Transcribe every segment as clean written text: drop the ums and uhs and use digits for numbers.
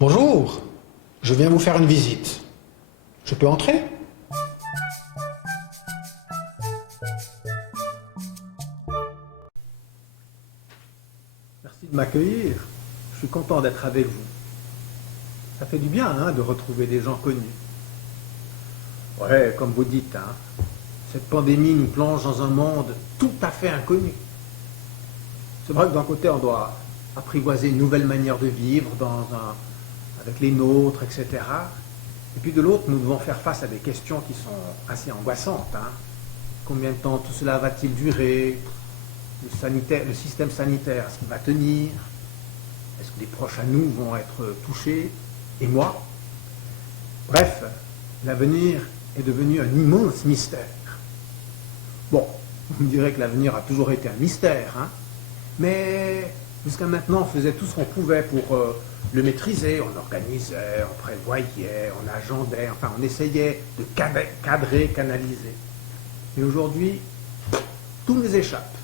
Bonjour, je viens vous faire une visite. Je peux entrer? Merci de m'accueillir. Je suis content d'être avec vous. Ça fait du bien de retrouver des gens connus. Ouais, comme vous dites, cette pandémie nous plonge dans un monde tout à fait inconnu. C'est vrai que d'un côté, on doit apprivoiser une nouvelle manière de vivre avec les nôtres, etc. Et puis de l'autre, nous devons faire face à des questions qui sont assez angoissantes. Combien de temps tout cela va-t-il durer? Le système sanitaire, est-ce qu'il va tenir? Est-ce que les proches à nous vont être touchés? Et moi? Bref, l'avenir est devenu un immense mystère. Bon, vous me direz que l'avenir a toujours été un mystère, mais jusqu'à maintenant, on faisait tout ce qu'on pouvait pour le maîtriser. On organisait, on prévoyait, on agendait, enfin, on essayait de cadrer, canaliser. Et aujourd'hui, tout nous échappe.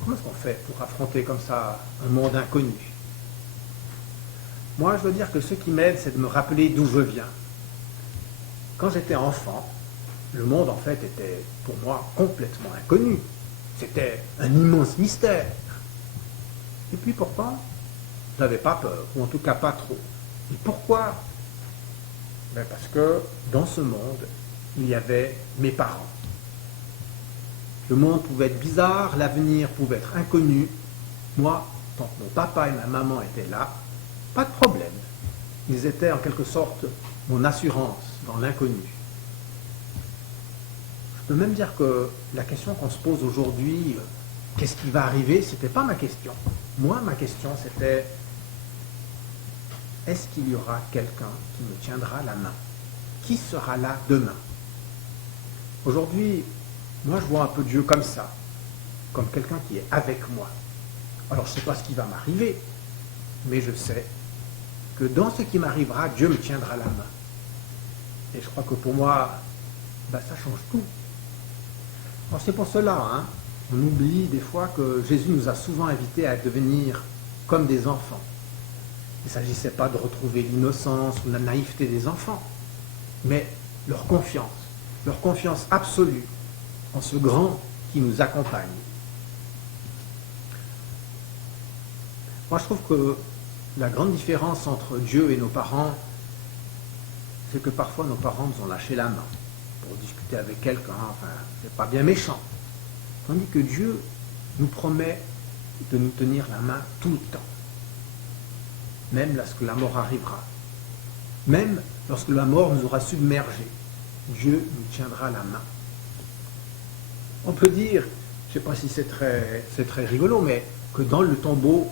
Comment est-ce qu'on fait pour affronter comme ça un monde inconnu? Moi, je veux dire que ce qui m'aide, c'est de me rappeler d'où je viens. Quand j'étais enfant, le monde, en fait, était pour moi complètement inconnu. C'était un immense mystère. Et puis pourtant, je n'avais pas peur, ou en tout cas pas trop. Et pourquoi? Parce que dans ce monde, il y avait mes parents. Le monde pouvait être bizarre, l'avenir pouvait être inconnu. Moi, tant que mon papa et ma maman étaient là, pas de problème. Ils étaient en quelque sorte mon assurance dans l'inconnu. Je peux même dire que la question qu'on se pose aujourd'hui, qu'est-ce qui va arriver, c'était pas ma question. Moi, ma question, c'était est-ce qu'il y aura quelqu'un qui me tiendra la main? Qui sera là demain? Aujourd'hui, moi, je vois un peu Dieu comme ça, comme quelqu'un qui est avec moi. Alors, je ne sais pas ce qui va m'arriver, mais je sais que dans ce qui m'arrivera, Dieu me tiendra la main. Et je crois que pour moi, ça change tout. Alors, c'est pour cela, on oublie des fois que Jésus nous a souvent invités à devenir comme des enfants. Il ne s'agissait pas de retrouver l'innocence ou la naïveté des enfants, mais leur confiance absolue en ce grand qui nous accompagne. Moi, je trouve que la grande différence entre Dieu et nos parents, c'est que parfois nos parents nous ont lâché la main pour discuter avec quelqu'un, enfin, c'est pas bien méchant. Tandis que Dieu nous promet de nous tenir la main tout le temps, même lorsque la mort arrivera, même lorsque la mort nous aura submergés, Dieu nous tiendra la main. On peut dire, je ne sais pas si c'est très rigolo, mais que dans le tombeau,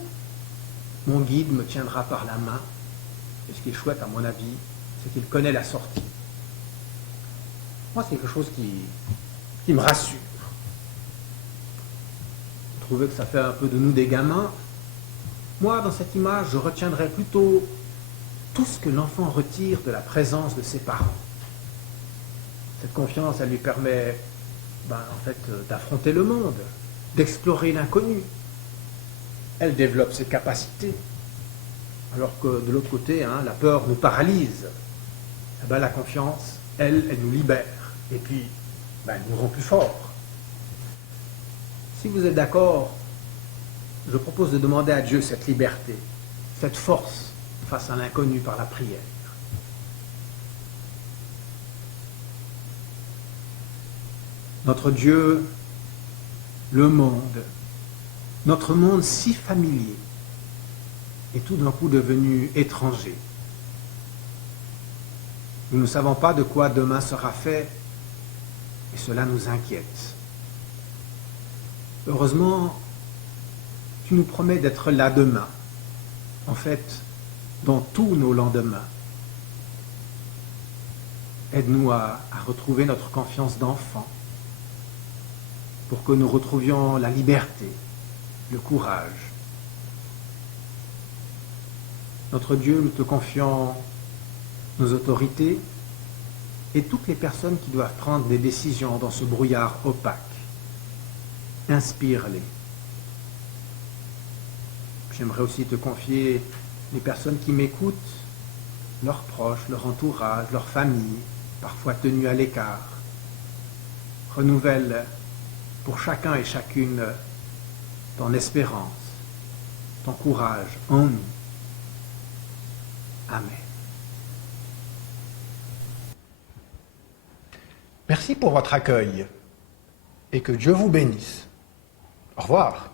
mon guide me tiendra par la main. Et ce qui est chouette, à mon avis, c'est qu'il connaît la sortie. Moi, c'est quelque chose qui me rassure. Vous trouvez que ça fait un peu de nous des gamins? Moi, dans cette image, je retiendrai plutôt tout ce que l'enfant retire de la présence de ses parents. Cette confiance, elle lui permet en fait, d'affronter le monde, d'explorer l'inconnu. Elle développe ses capacités. Alors que de l'autre côté, la peur nous paralyse. La confiance, elle nous libère. Et puis, elle nous rend plus forts. Si vous êtes d'accord, je propose de demander à Dieu cette liberté, cette force face à l'inconnu par la prière. Notre Dieu, le monde, notre monde si familier, est tout d'un coup devenu étranger. Nous ne savons pas de quoi demain sera fait et cela nous inquiète. Heureusement, tu nous promets d'être là demain, en fait, dans tous nos lendemains. Aide-nous à retrouver notre confiance d'enfant, pour que nous retrouvions la liberté, le courage. Notre Dieu, nous te confions nos autorités et toutes les personnes qui doivent prendre des décisions dans ce brouillard opaque. Inspire-les. J'aimerais aussi te confier les personnes qui m'écoutent, leurs proches, leur entourage, leur famille, parfois tenus à l'écart. Renouvelle pour chacun et chacune ton espérance, ton courage en nous. Amen. Merci pour votre accueil et que Dieu vous bénisse. Au revoir.